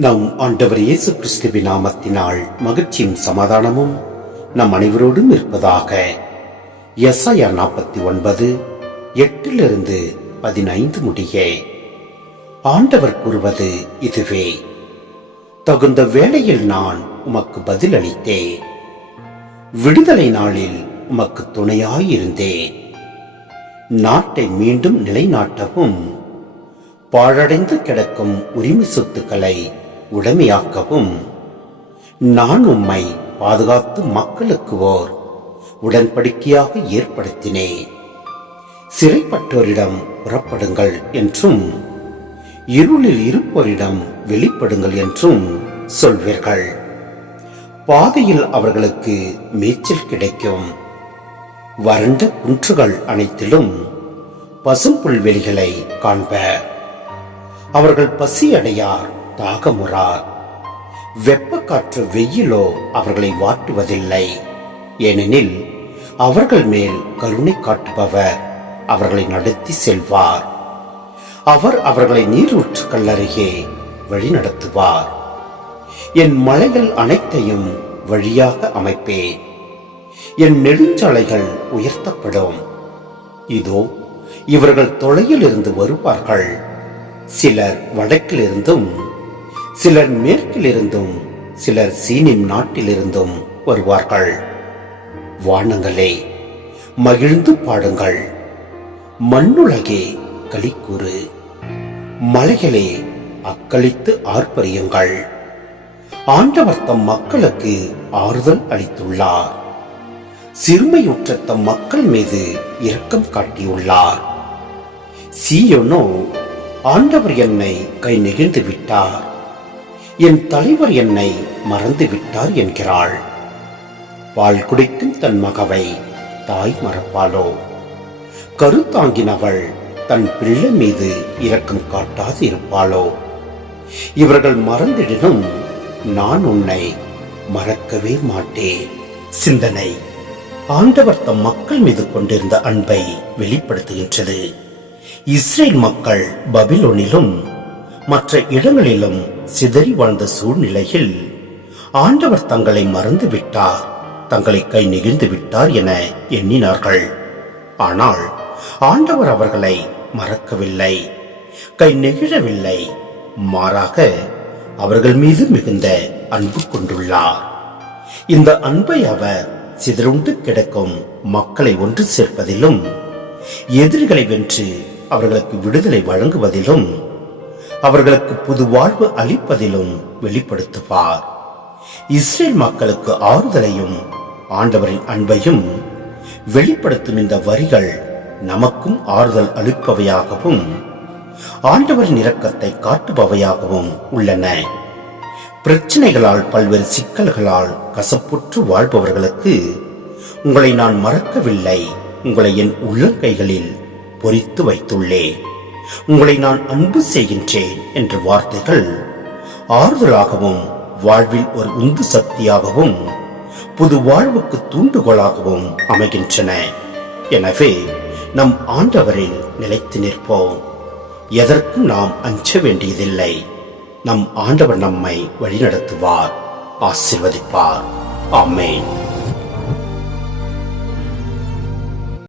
நம் ஆண்டவர் இயேசு கிறிஸ்துவின் நாமத்தினால் மகிழ்ச்சியும் சமாதானமும் நம் அனைவரோடும் இருப்பதாக. எசாயா 49 8-15 முடிய ஆண்டவர் கூறுவது இதுவே: தகுந்த வேளையில் நான் உமக்கு பதில் அளித்தேன், விடுதலை நாளில் உமக்கு துணையாயிருந்தேன். நாட்டை மீண்டும் நிலைநாட்டவும், பாழடைந்து கிடக்கும் உரிமை சொத்துக்களை உடைமையாக்கவும் நான் உம்மை பாதுகாத்து மக்களுக்கு ஓர் உடன்படிக்கையாக ஏற்படுத்தினேன். சிறைப்பட்டோரிடம் புறப்படுங்கள் என்றும், இருளில் இருப்போரிடம் வெளிப்படுங்கள் என்றும் சொல்வீர்கள். பாதையில் அவர்களுக்கு மேய்ச்சல் கிடைக்கும். வறண்ட குன்றுகள் அனைத்திலும் பசும் புல்வெளிகளை காண்பர். அவர்கள் பசியடையார், தாகமுறார். வெப்ப காற்று வெயிலோ அவர்களை வாட்டுவதில்லை. ஏனெனில் அவர்கள் மேல் கருணை காட்டுபவர் அவர்களை நடத்தி செல்வார். அவர் அவர்களை நீரூற்றுக்கள் அருகே வழி நடத்துவார். என் மலைகள் அனைத்தையும் வழியாக அமைப்பேன். என் நெடுஞ்சாலைகள் உயர்த்தப்படும். இதோ இவர்கள் தொலையில் இருந்து வருவார்கள். சிலர் வடக்கிலிருந்தும், சிலர் மேற்கிலிருந்தும், சிலர் சீனின் நாட்டிலிருந்தும் வருவார்கள். வானங்களே, மகிழ்ந்து பாடுங்கள். மண்ணுலகே, களிக்கூறு. மலைகளே, அக்களித்து ஆர்ப்பரியுங்கள். ஆண்டவர் தம் மக்களுக்கு ஆறுதல் அளித்துள்ளார். சிறுமையுற்ற தம் மக்கள் மீது இரக்கம் காட்டியுள்ளார். சீயோனோ, ஆண்டவர் என்னை கை நெகிழ்ந்து விட்டார், என் தலைவர் என்னை மறந்து விட்டார் என்கிறாள். பால் குடிக்கும் தன் மகவை தாய் மறப்பாளோ? கருத்தாங்கினவள் தன் பிள்ளை மீது இரக்கம் காட்டாது இருப்பாளோ? இவர்கள் மறந்திடனும் நான் உன்னை மறக்கவே மாட்டேன். சிந்தனை: ஆண்டவர் தம் மக்கள் மீது கொண்டிருந்த அன்பை வெளிப்படுத்துகின்றது. இஸ்ரேல் மக்கள் பபிலோனிலும் மற்ற இடங்களிலும் சிதறி வாழ்ந்த சூழ்நிலையில் ஆண்டவர் தங்களை மறந்து விட்டார், தங்களை கை நெகிழ்ந்து விட்டார் என எண்ணினார்கள். ஆனால் ஆண்டவர் அவர்களை மறக்கவில்லை, கை நெகிழவில்லை. மாறாக அவர்கள் மீது மிகுந்த அன்பு கொண்டுள்ளார். இந்த அன்பை அவர் சிதறுண்டு கிடக்கும் மக்களை ஒன்று சேர்ப்பதிலும், எதிரிகளை வென்று அவர்களுக்கு விடுதலை வழங்குவதிலும், அவர்களுக்கு புது வாழ்வு அளிப்பதிலும் வெளிப்படுத்துவார். இஸ்ரேல் மக்களுக்கு ஆறுதலையும் ஆண்டவரின் அன்பையும் வெளிப்படுத்தும் இந்த வரிகள் நமக்கும் ஆறுதல் அளிப்பவையாகவும் ஆண்டவரின் இரக்கத்தை காட்டுபவையாகவும் உள்ளன. பிரச்சனைகளால், பல்வேறு சிக்கல்களால் கசப்புற்று வாழ்பவர்களுக்கு, உங்களை நான் மறக்கவில்லை, உங்களை என் உள்ளங்கைகளில் பொறித்து வைத்துள்ளேன், உங்களை நான் அன்பு செய்கின்றேன் என்ற வார்த்தைகள் ஆறுதலாகவும், வாழ்வில் ஒரு உந்து சக்தியாகவும், புது வாழ்வுக்கு தூண்டுகோலாகவும் அமைகின்றன. எனவே நம் ஆண்டவரில் நிலைத்து நிற்போம். எதற்கும் நாம் அஞ்ச வேண்டியதில்லை. நம் ஆண்டவர் நம்மை வழிநடத்துவார், ஆசீர்வதிப்பார். ஆமென்.